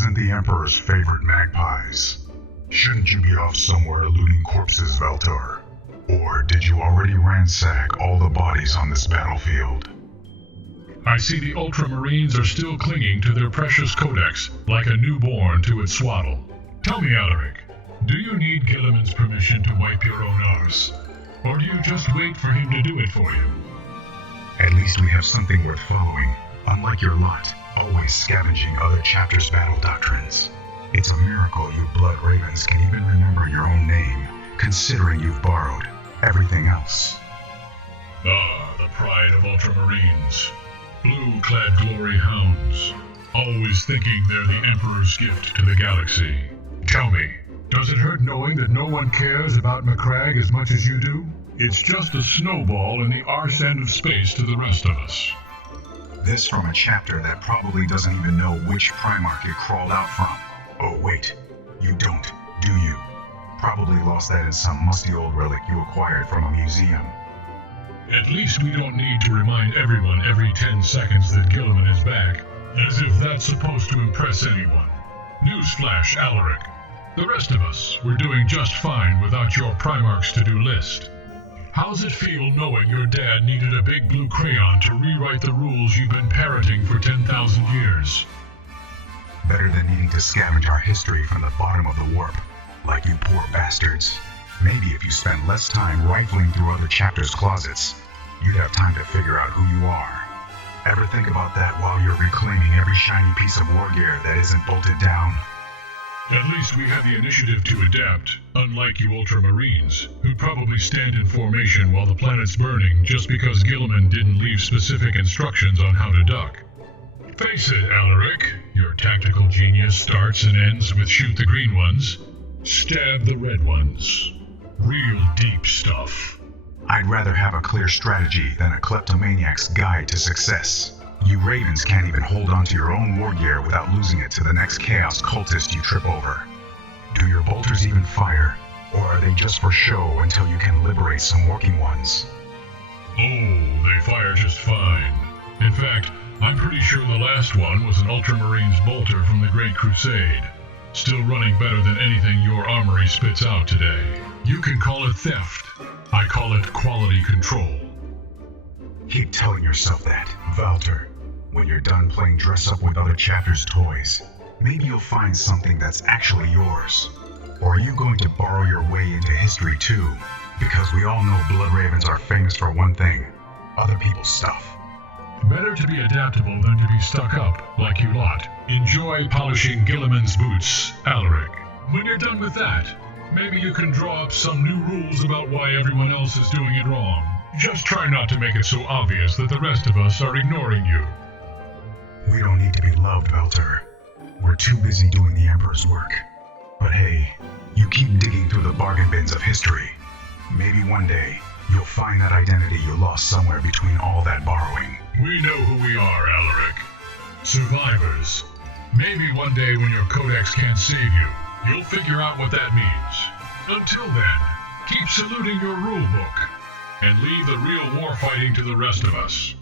isn't the Emperor's favorite magpies. Shouldn't you be off somewhere looting corpses, Valtor? Or did you already ransack all the bodies on this battlefield? I see the Ultramarines are still clinging to their precious codex like a newborn to its swaddle. Tell me, Alaric, do you need Gilliman's permission to wipe your own arse? Or do you just wait for him to do it for you? At least we have something worth following, unlike your lot, always scavenging other chapters' battle doctrines. It's a miracle you blood ravens can even remember your own name, considering you've borrowed everything else. Ah, the pride of Ultramarines. Blue-clad glory hounds, always thinking they're the Emperor's gift to the galaxy. Tell me, does it hurt knowing that no one cares about Macragge as much as you do? It's just a snowball in the arse end of space to the rest of us. This from a chapter that probably doesn't even know which Primarch it crawled out from. Oh wait, you don't, do you? Probably lost that in some musty old relic you acquired from a museum. At least we don't need to remind everyone every 10 seconds that Gilliman is back, as if that's supposed to impress anyone. Newsflash, Alaric. The rest of us were doing just fine without your Primarch's to-do list. How's it feel knowing your dad needed a big blue crayon to rewrite the rules you've been parroting for 10,000 years? Better than needing to scavenge our history from the bottom of the warp, like you poor bastards. Maybe if you spent less time rifling through other chapters' closets, you'd have time to figure out who you are. Ever think about that while you're reclaiming every shiny piece of war gear that isn't bolted down? At least we have the initiative to adapt, unlike you Ultramarines, who probably stand in formation while the planet's burning just because Gilliman didn't leave specific instructions on how to duck. Face it, Alaric, your tactical genius starts and ends with shoot the green ones, stab the red ones. Real deep stuff. I'd rather have a clear strategy than a kleptomaniac's guide to success. You ravens can't even hold on to your own war gear without losing it to the next chaos cultist you trip over. Do your bolters even fire, or are they just for show until you can liberate some working ones? Oh, they fire just fine. In fact, I'm pretty sure the last one was an Ultramarines bolter from the Great Crusade. Still running better than anything your armory spits out today. You can call it theft. I call it quality control. Keep telling yourself that, Valtor. When you're done playing dress-up with other chapters' toys, maybe you'll find something that's actually yours. Or are you going to borrow your way into history too? Because we all know blood ravens are famous for one thing, other people's stuff. Better to be adaptable than to be stuck up, like you lot. Enjoy polishing Gilliman's boots, Alaric. When you're done with that, maybe you can draw up some new rules about why everyone else is doing it wrong. Just try not to make it so obvious that the rest of us are ignoring you. We don't need to be loved, Valtor. We're too busy doing the Emperor's work. But hey, you keep digging through the bargain bins of history. Maybe one day, you'll find that identity you lost somewhere between all that borrowing. We know who we are, Alaric. Survivors. Maybe one day when your codex can't save you, you'll figure out what that means. Until then, keep saluting your rulebook, and leave the real war fighting to the rest of us.